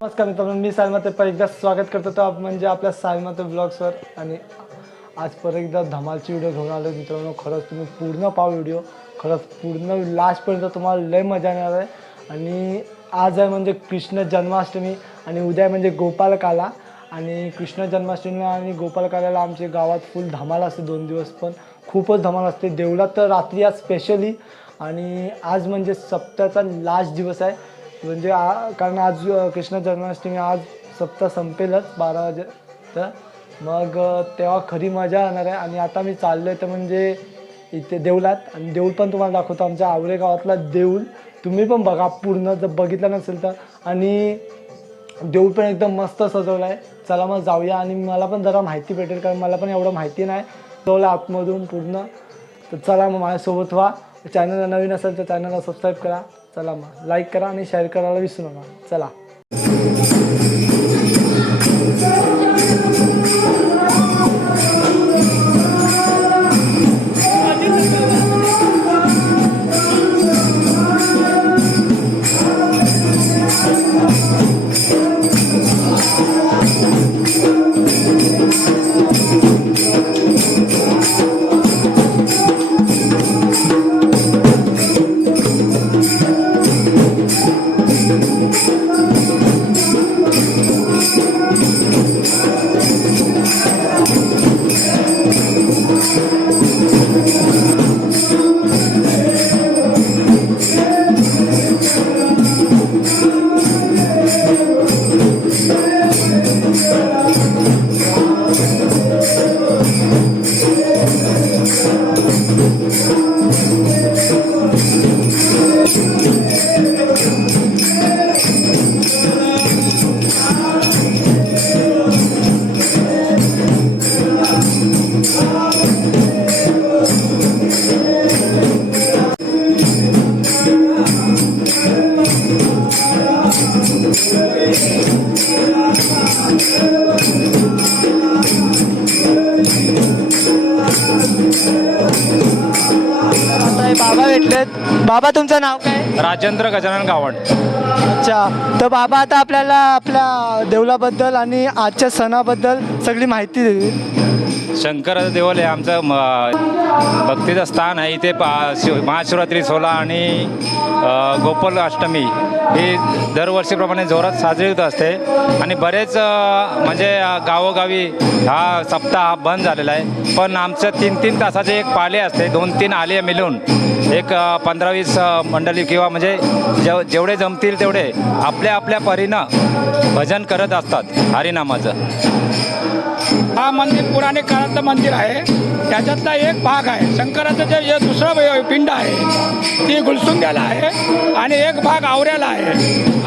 नमस्कार मित्रांनो, मी सायमा ते एकदा स्वागत करतो तो म्हणजे आपल्या सायमा ते ब्लॉग्सवर. आणि आज परत एकदा धमालची व्हिडिओ घेऊन आलो मित्रांनो. खरंच तुम्ही पूर्ण पाहा व्हिडिओ, खरंच पूर्ण लास्टपर्यंत तुम्हाला लय मजा येणार आहे. आणि आज आहे म्हणजे कृष्ण जन्माष्टमी आणि उद्या म्हणजे गोपालकाला. आणि कृष्ण जन्माष्टमी आणि गोपालकाल्याला आमच्या गावात फुल धमाल असते. 2 दिवस पण खूपच धमाल असते. देवळात तर रात्री आज स्पेशली. आणि आज म्हणजे सप्ताहाचा लास्ट दिवस आहे म्हणजे कारण आज कृष्ण जन्माष्टमी, आज सप्ताह संपेलच 12 वाजे. तर मग तेव्हा खरी मजा येणार आहे. आणि आता मी चाललो आहे तर म्हणजे इथे देऊळात, आणि देऊळ पण तुम्हाला दाखवतो. आमच्या आवरे गावातला देऊळ तुम्ही पण बघा पूर्ण जर बघितलं नसेल तर. आणि देऊळ पण एकदम मस्त सजवलं आहे. चला मग जाऊया आणि मला पण जरा माहिती भेटेल, कारण मला पण एवढं माहिती नाही सजवलं आतमधून पूर्ण. तर चला मग माझ्यासोबत व्हा. चॅनलला नवीन असेल तर चॅनलला सबस्क्राईब करा. चला मग लाईक करा आणि शेअर करायला विसरू नका. चला. बाबा भेटलेत. बाबा तुमचं नाव काय? राजेंद्र गजानन गावंड. अच्छा, तर बाबा आता आपल्याला आपल्या देवळाबद्दल आणि आजच्या सणाबद्दल सगळी माहिती देईल. शंकराचं देऊळ आहे आमचं भक्तीचं स्थान आहे. इथे महाशिवरात्री सोहळा आणि गोपालाष्टमी ही दरवर्षीप्रमाणे जोरात साजरी होत असते. आणि बरेच म्हणजे गावोगावी हा सप्ताह बंद झालेला आहे. पण आमचं 3-3 तासाचे एक पाले असते. 2-3 आले मिळून एक 15-20 मंडळी किंवा म्हणजे जेवढे जमतील तेवढे आपल्या आपल्या परीनं भजन करत असतात हरिनामाचं. हा मंदिर पुराणे काळातलं मंदिर आहे. त्याच्यातला एक भाग आहे शंकराचं जे दुसरं पिंड आहे ती गुलसुंग्याला आहे आणि एक भाग आवऱ्याला आहे.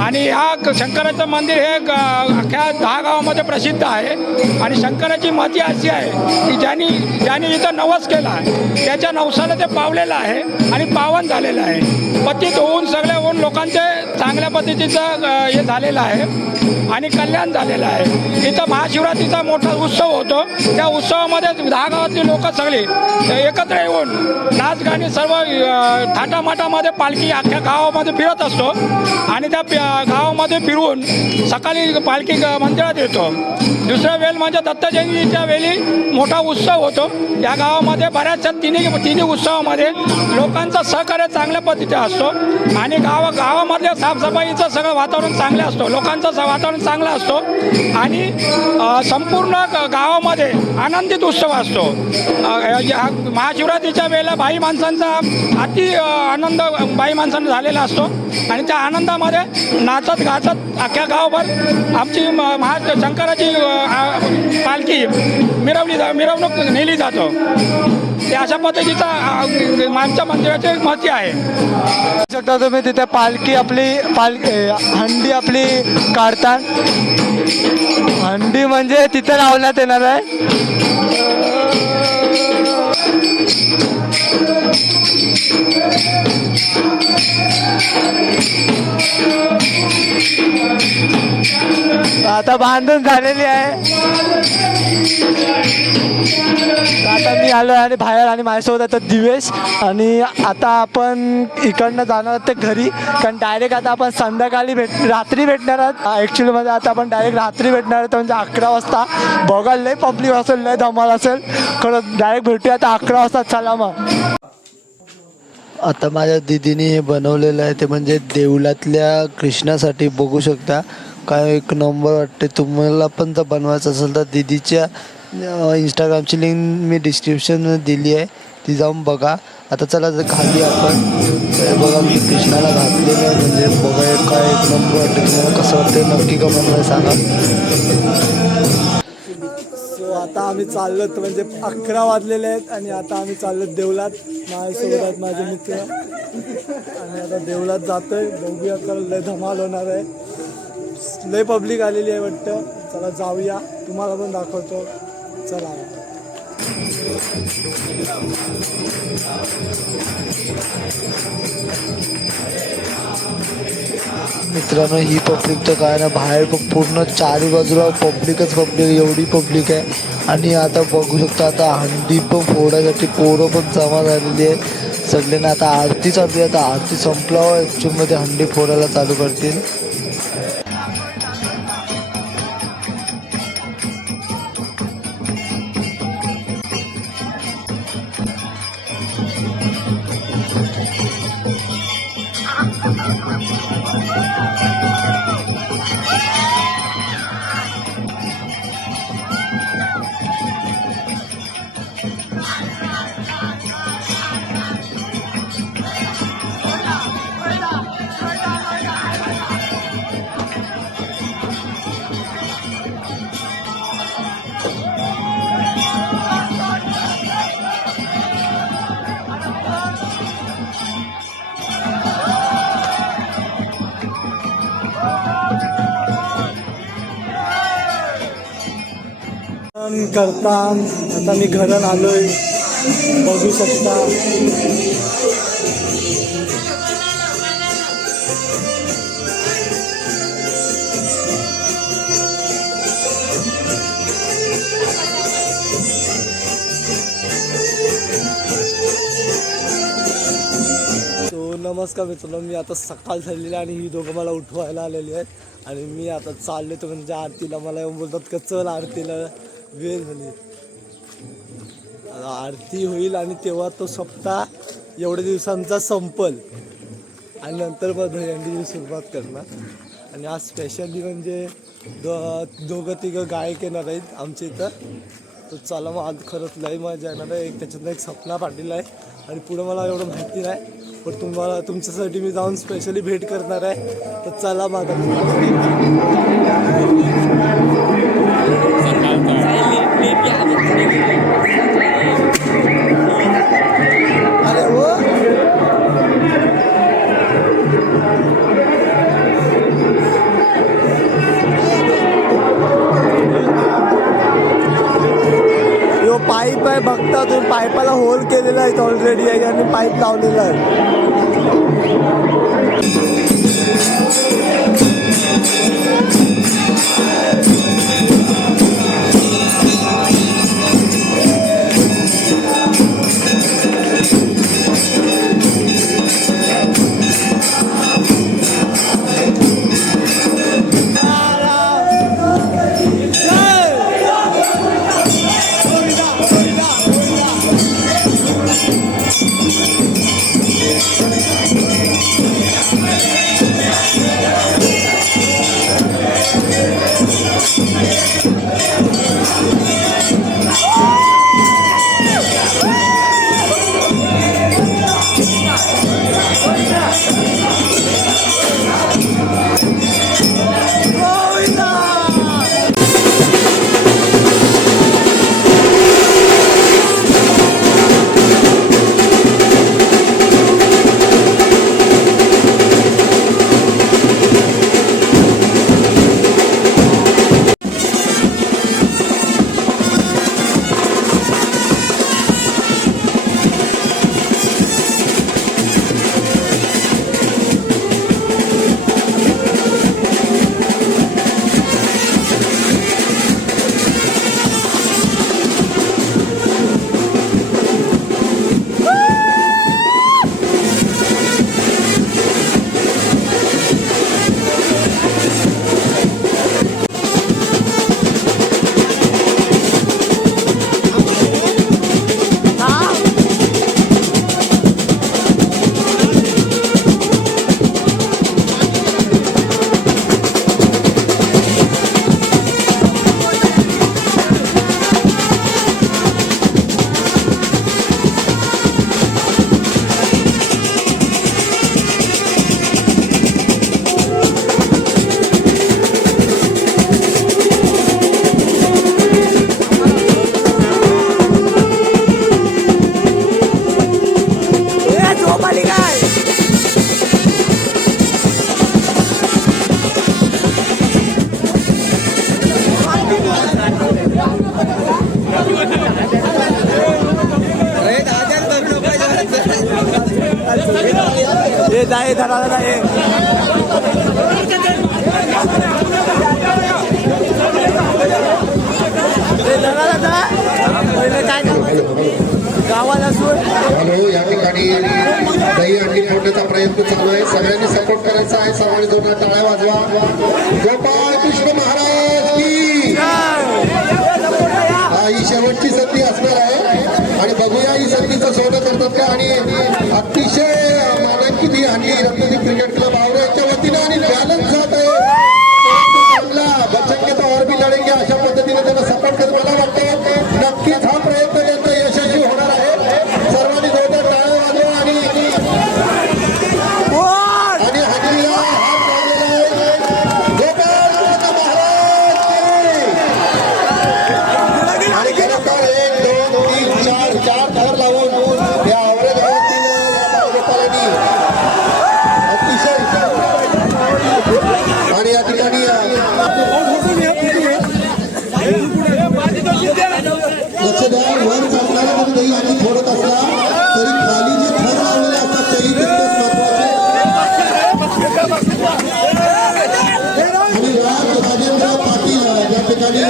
आणि ह्या शंकराचं मंदिर हे अख्ख्या 10 गावामध्ये प्रसिद्ध आहे. आणि शंकराची महती अशी आहे की ज्यांनी इथं नवस केला त्याच्या नवसाला ते पावलेलं आहे आणि पावन झालेलं आहे. पतित होऊन सगळे होऊन लोकांचे चांगल्या पद्धतीचं हे झालेलं आहे आणि कल्याण झालेलं आहे. इथं महाशिवरात्रीचा मोठा उत्सव होतो. त्या उत्सवामध्ये 10 गावातली लोक सगळी एकत्र येऊन नाच गाणी सर्व थाटामाटामध्ये पालखी अख्ख्या गावामध्ये फिरत असतो. आणि त्या गावामध्ये फिरून सकाळी पालखी मंदिरात येतो. दुसरा वेळ म्हणजे दत्त जयंतीच्या वेळी मोठा उत्सव होतो. या गावामध्ये बऱ्याचशा तिन्ही उत्सवामध्ये लोकांचा सहकार्य चांगल्या पद्धतीने असतो. आणि गावामधल्या साफसफाईचं सगळं वातावरण चांगलं असतो. लोकांचं वातावरण चांगला असतो. आणि संपूर्ण गावामध्ये आनंदित उत्सव असतो. महाशिवरात्रीच्या वेळेला बाई माणसांचा अति आनंद बाई माणसांना झालेला असतो. आणि त्या आनंदामध्ये नाचत गाचत अख्ख्या गावभर आमची शंकराची पालखी मिरवणूक नेली जातो. ते अशा पद्धतीचा आमच्या मंदिराची महती आहे. शकता तुम्ही तिथे पालखी आपली हंडी आपली काढतात. हंडी म्हणजे तिथे लावण्यात येणार आहे. आता बांधून झालेली आहे. तर आता मी आलो आणि बाहेर आणि माझ्यासोबत आता दिवेश. आणि आता आपण इकडनं जाणार आहोत ते घरी, कारण डायरेक्ट आता आपण संध्याकाळी रात्री भेटणार आहोत. ॲक्च्युलीमध्ये आता आपण डायरेक्ट रात्री भेटणार आहोत, म्हणजे 11 वाजता. बघायला लय पब्लिक असेल, लय धमाल असेल खरंच. डायरेक्ट भेटूया आता 11 वाजता. चला मग. आता माझ्या दीदीने हे बनवलेलं आहे, ते म्हणजे देवळातल्या कृष्णासाठी. बघू शकता काय एक नंबर वाटते. तुम्हाला पण जर बनवायचं असेल तर दीदीच्या इंस्टाग्रामची लिंक मी डिस्क्रिप्शनमध्ये दिली आहे, ती जाऊन बघा. आता चला जर खाली आपण हे बघा मी कृष्णाला घातलेलं आहे, म्हणजे बघा काय एक नंबर वाटते. तुम्हाला कसं वाटतं नक्की कमेंटमध्ये सांगा. सो आता आम्ही चाललो, म्हणजे 11 वाजलेले आहेत आणि आता आम्ही चाललो देवळात. माझ्यासोबत आहेत माझे मित्र आणि आता देवळात जातोय. बघूया खरं लय धमाल होणार आहे. लय पब्लिक आलेली आहे वाटतं. चला जाऊया, तुम्हाला पण दाखवतो. चला. मित्रांनो ही पब्लिक तर काय ना, बाहेर पूर्ण चारी बाजूला पब्लिकच पब्लिक, एवढी पब्लिक आहे. आणि आता बघू शकता आता हंडी पण फोडायसाठी पोरं पण जमा झालेली आहे सगळ्यांना. आता आरती चालू आहे, आता आरती संपल्यावर ॲक्च्युअलमध्ये हंडी फोडायला चालू करतील. करता आता मी घरात आलोय, बघू शकता. नमस्कार मित्रांनो, मी आता सकाळ झालेली आणि ही दोघं मला उठवायला आलेली आहेत आणि मी आता चालले तर म्हणजे आरतीला. मला येऊन बोलतात का चल आरतीला, वेळ झाली. आरती होईल आणि तेव्हा तो सप्ताह एवढ्या दिवसांचा संपल आणि नंतर मग दहीहंडीची सुरुवात करणार. आणि आज स्पेशली म्हणजे दोघं तिघं गायक येणार आहेत आमच्या इथं. तर चला मग आज खरंच लई मजा येणार आहे. त्याच्यातनं एक सपना पाटील आहे आणि पुढं मला एवढं माहिती नाही, पण तुम्हाला तुमच्यासाठी मी जाऊन स्पेशली भेट करणार आहे. तर चला माझा अरे हो यो पाईप आहे बघता तुम्ही, पाईपाला होल केलेला आहे ऑलरेडी आहे आणि पाईप लावलेला आहे. जाय धराला जाय धराला जा पहिले काय गावाला हॅलो, या ठिकाणी दही अंडी फोडण्याचा प्रयत्न चालू आहे. सगळ्यांनी सपोर्ट करायचा आहे. सर्वांनी जोरदार टाळ्या वाजवा. गोपाळ कृष्ण महाराज की ही शेवटची संधी असणार आहे आणि बघूया ही संधीचं सोनं करतात का. आणि अतिशय मानांकित ही हंडी रत्नदीप क्रिकेट क्लब आवऱ्याच्या वतीनं आणि बॅलन्स जात आहे. बच्चन के तो और भी लढेंगे अशा पद्धतीने त्यांना सपोर्ट करत मला वाटतं नक्कीच हा प्रयत्न त्यांचा यशस्वी होणार आहे. सर्वांनी जोरदार टाळ्या वाजवा आणि हजेरीला हात लावलेला आहे. गोपाळ महाराज आणि खरोखर 1 2 3 4 थर लावून या आवरे गावातील या गोपालांनी अतिशय आणि या ठिकाणी लक्ष द्या. वर चालणारा जरी दही आणि फोडत असला तरी खाली जे थर लावलेले असतात तेही तितकंच महत्वाचे. आणि राजेंद्र पाटील या ठिकाणी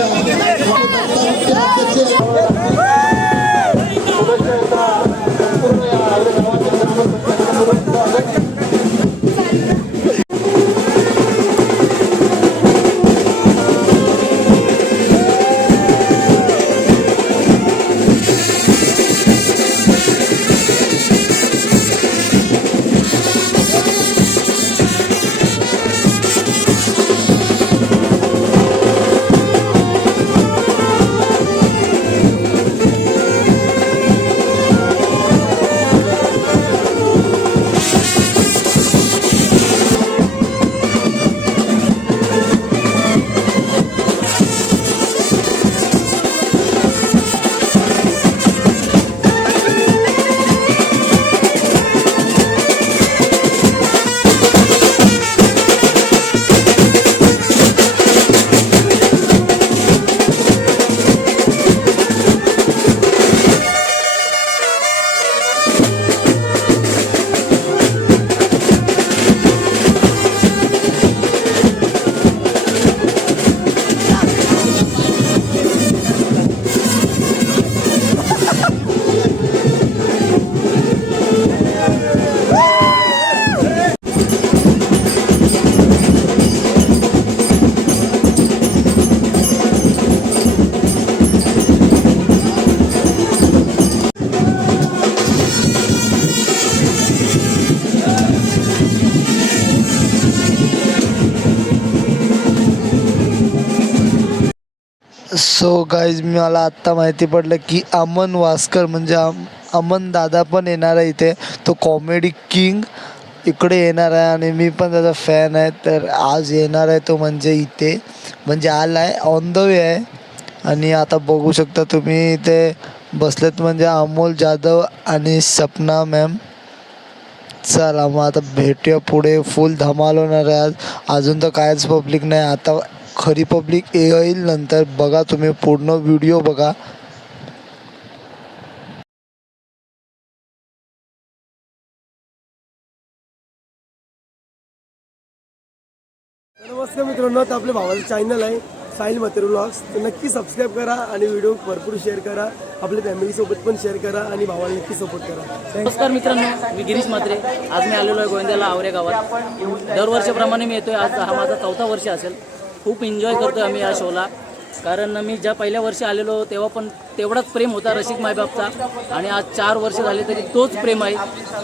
सो गाईज मला आत्ता माहिती पडलं की अमन वास्कर म्हणजे अमन दादा पण येणार आहे इथे. तो कॉमेडी किंग इकडे येणार आहे आणि मी पण त्याचा फॅन आहे. तर आज येणार आहे तो म्हणजे इथे म्हणजे आला आहे ऑन द वे आहे. आणि आता बघू शकता तुम्ही इथे बसलेत म्हणजे अमोल जाधव आणि सपना मॅम. चला मग आता भेटूया पुढे. फुल धमाल होणार आहे आज. अजून तर कायच पब्लिक नाही. आता खरी पब्लिक येईल नंतर. बघा तुम्ही पूर्ण व्हिडिओ बघा. नमस्कार मित्रांनो, तर आपल्या भावाचं चॅनल आहे साहिल म्हात्रे व्लॉग्स. तर नक्की सबस्क्राईब करा आणि व्हिडिओ भरपूर शेअर करा. आपल्या फॅमिलीसोबत पण शेअर करा आणि भावाला नक्की सपोर्ट करा. नमस्कार मित्रांनो, मी गिरीश म्हात्रे. आज मी आलेलो आहे गोविंद्याला आवरे गावात. दरवर्षीप्रमाणे मी येतोय. आज हा माझा 4था वर्ष असेल. खूप एन्जॉय करतोय आम्ही या शोला. कारण मी ज्या पहिल्या वर्षी आलेलो तेव्हा पण तेवढाच प्रेम होता रसिक मायबापचा. आणि आज 4 वर्ष झाले तरी तोच प्रेम आहे.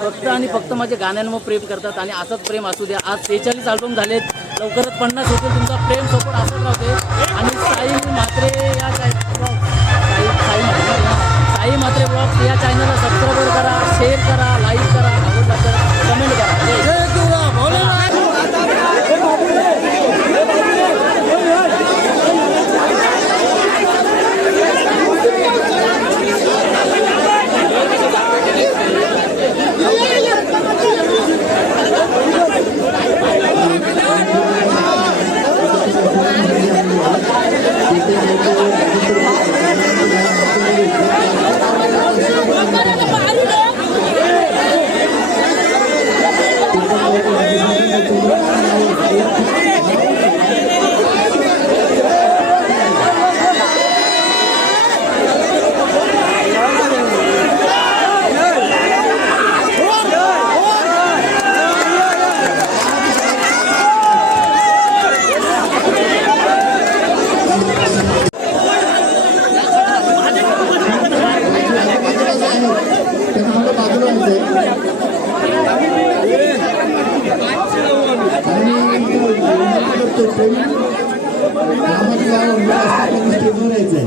फक्त आणि फक्त माझ्या गाण्यांवर प्रेम करतात आणि असंच प्रेम असू द्या. आज 43 अल्बम झालेत. लवकरच 50 होतील. तुमचा प्रेम सपोर्ट असंच राहते. आणि साई म्हात्रे या साई म्हात्रे ब्लॉग्स या चॅनलला सबस्क्राईब करा, शेअर करा, लाईक करा, आवडला तर कमेंट करा. रामाची गाव व्यवस्थापन स्टेजवर यायचंय.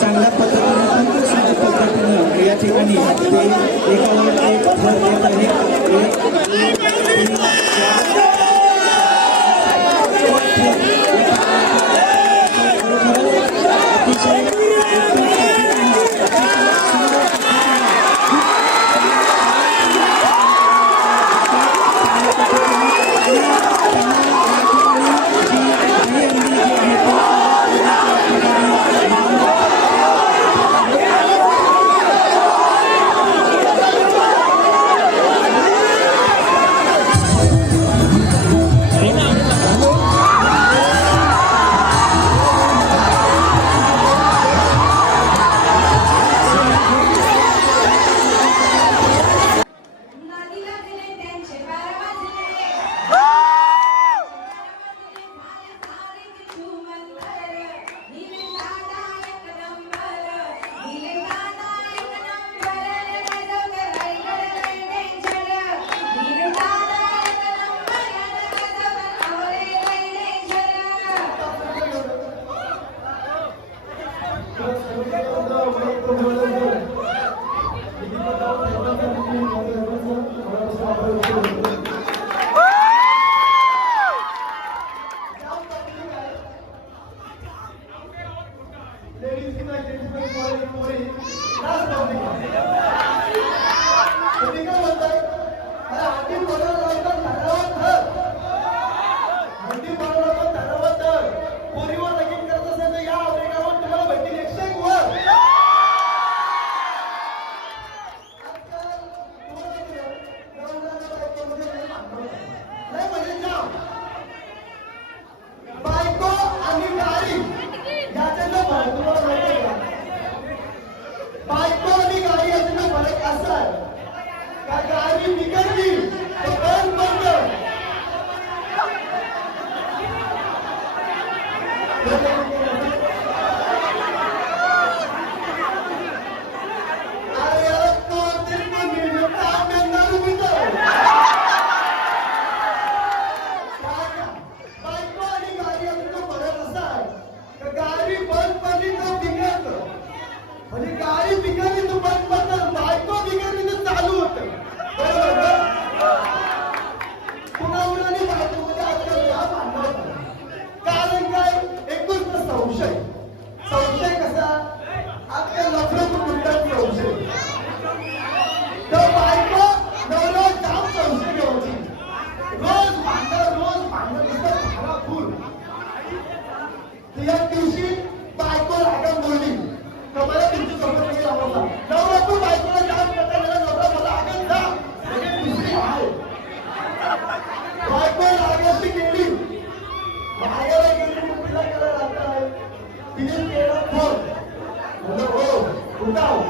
चांगल्या पद्धतीने तंत्रसाध्य पद्धतीनं या ठिकाणी ते एकावर एक भर देत आहे. नदीला दिले त्यांचे बारा वाजले दिले दादा एक नंबर दिले दादा एक नंबर रायगड डेंजर दिले दादा एक नंबर आवरे डेंजर बायको आणि गाडी याच्यातला फरक तुम्हाला माहिती आहे का? बायको आणि गाडी याच्यातला फरक असा आहे का गाडी बिघडली तर बंद पडतं. अरे यार, तो तिरको निर्णय काम करणार होतो. बायको आणि गाडी याच्यातला फरक असा आहे का गाडी बंद पडली तर बिघडतं. म्हणजे गाडी बिघडली तर बंद पडतं, बायको बिघडली तर चालू होतं. बरोबर ना? कुणावर आणि बायकोमध्ये आजकाल हा भांडण होतं. कारण काय? एक गोष्ट संशय. संशय कसा? आजकाल लफडं कुटुंबात संशय. तर बायको नवरा जाम संशय घ्यायची. रोज भांडण नुसतं भाराफूर. तर या दिवशी बायको रागात बोलली तर मला तुमच्यासमोर नाही आवडला. नवरा पण बायकोला जाम करता गेला. नवरा मला आगत जा. म्हणजे दुसरी आहे. बायको रागाशी गेली. बाहेर गेली मुलीला गेला राहताय. तिने केला फोन. म्हणलं हो कुठं आहो?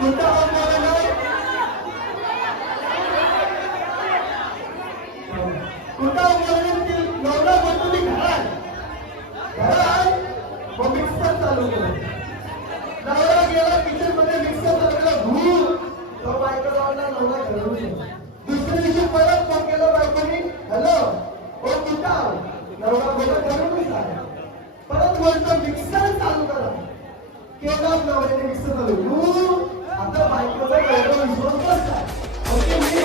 कुठं आहो मला नाही. कुठं आहो म्हणून ती नवरा म्हणतो ती घरात. घरात मग मिक्सर चालू केलं. नवरा गेला किचन मध्ये मिक्सर चालू केला. धूर तो बायको लावला. नवरा घरून गेला. दुसऱ्या दिवशी परत फोन केला बायकोनी. हॅलो हो कुठं आहो? नवरा बोलला घरूनच आहे. परत बोलतो मिक्सर चालू करा. केला नवऱ्याने मिक्सर चालू. आता बायकोचा एवढा विश्वास काय? ओके मी